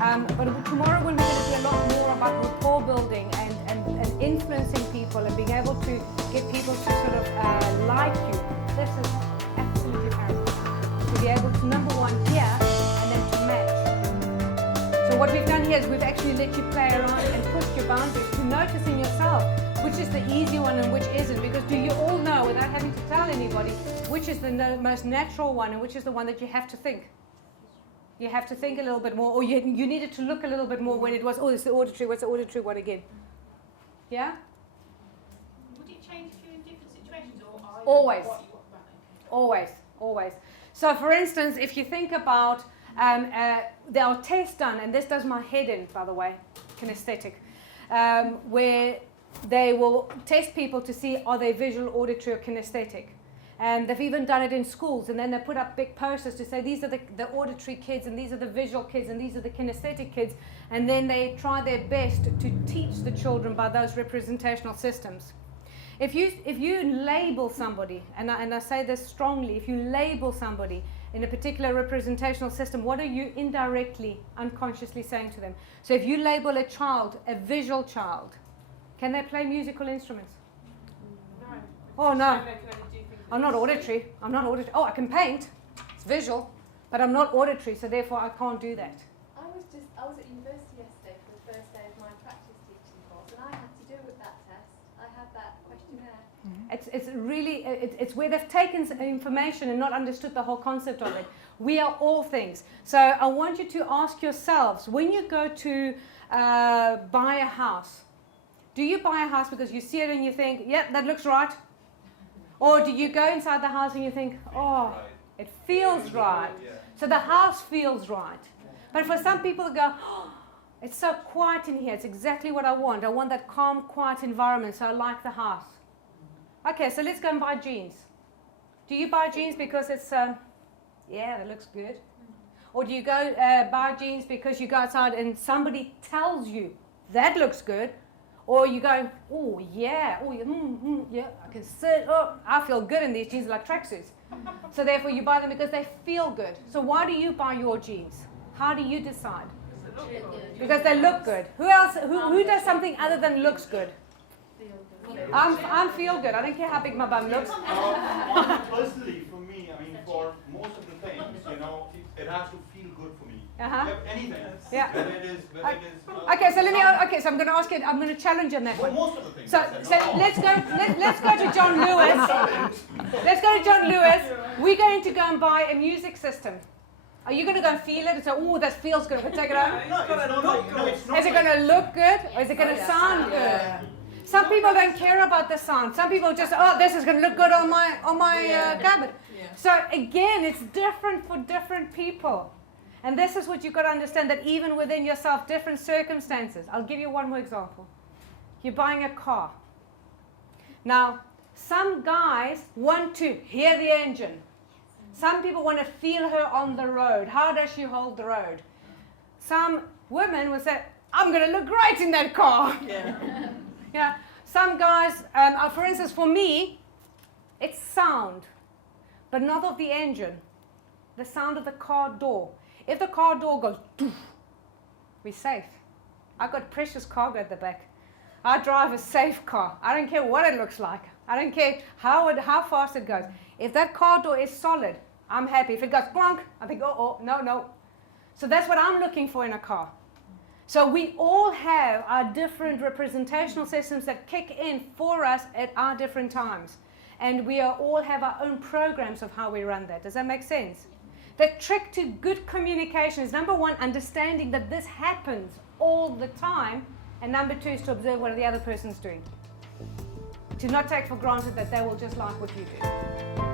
But tomorrow when we're going to be a lot more about rapport building and influencing people and being able to get people to sort of like you. This is absolutely paramount. To be able to, number one, hear and then to match. So what we've done here is we've actually let you play around and push your boundaries to notice in yourself which is the easy one and which isn't. Because do you all know, without having to tell anybody, which is the most natural one and which is the one that you have to think? You have to think a little bit more, or you needed to look a little bit more when it was, oh, it's the auditory, what's the auditory one again? Yeah? Would it change if you're in different situations, or are you Always. what you want about it? Always, always. So for instance, if you think about, there are tests done, and this does my head in, by the way, kinesthetic, where they will test people to see are they visual, auditory, or kinesthetic. And they've even done it in schools, and then they put up big posters to say these are the auditory kids, and these are the visual kids, and these are the kinesthetic kids, and then they try their best to teach the children by those representational systems. If you label somebody, and I say this strongly, if you label somebody in a particular representational system, what are you indirectly, unconsciously saying to them? So if you label a child a visual child, can they play musical instruments? No. Oh no. I'm not auditory. I'm not auditory. Oh, I can paint. It's visual, but I'm not auditory, so therefore I can't do that. I was at university yesterday for the first day of my practice teaching course, and I had to do with that test. I had that questionnaire. It's really, it's where they've taken information and not understood the whole concept of it. We are all things. So I want you to ask yourselves, when you go to buy a house, do you buy a house because you see it and you think, yep, that looks right? Or do you go inside the house and you think, oh, it feels right. So the house feels right. But for some people go, oh, it's so quiet in here. It's exactly what I want. I want that calm, quiet environment, so I like the house. Okay, so let's go and buy jeans. Do you buy jeans because it's, yeah, that looks good? Or do you go buy jeans because you go outside and somebody tells you, that looks good? Or you go, oh yeah, yeah, I can sit, oh, I feel good in these jeans, like tracksuits. So therefore you buy them because they feel good. So why do you buy your jeans? How do you decide? Because they look good. Who else, who does something other than looks good? I'm feel good. I don't care how big my bum looks. Personally, for me, I mean, for most of the things, it has to feel good for me. Anything. Yeah. Whether it is. Okay, so let me. Okay, so I'm going to ask you. I'm going to challenge you on that one. Most of the things. So let's go to John Lewis. Let's go to John Lewis. We're going to go and buy a music system. Are you going to go and feel it and say, oh, that feels good? We'll take it home. Is it going to look good or is it going to sound good? Some people don't care about the sound. Some people just, oh, this is going to look good on my cabinet. So again, it's different for different people. And this is what you've got to understand, that even within yourself, different circumstances. I'll give you one more example. You're buying a car. Now, some guys want to hear the engine. Some people want to feel her on the road. How does she hold the road? Some women will say, I'm going to look great in that car. Yeah. Some guys, for instance, for me, it's sound, but not of the engine. The sound of the car door. If the car door goes, doof, we're safe. I've got precious cargo at the back. I drive a safe car. I don't care what it looks like. I don't care how fast it goes. If that car door is solid, I'm happy. If it goes clunk, I think, oh, no. So that's what I'm looking for in a car. So we all have our different representational systems that kick in for us at our different times. And we all have our own programs of how we run that. Does that make sense? The trick to good communication is, number one, understanding that this happens all the time. And number two is to observe what the other person's doing. To not take for granted that they will just like what you do.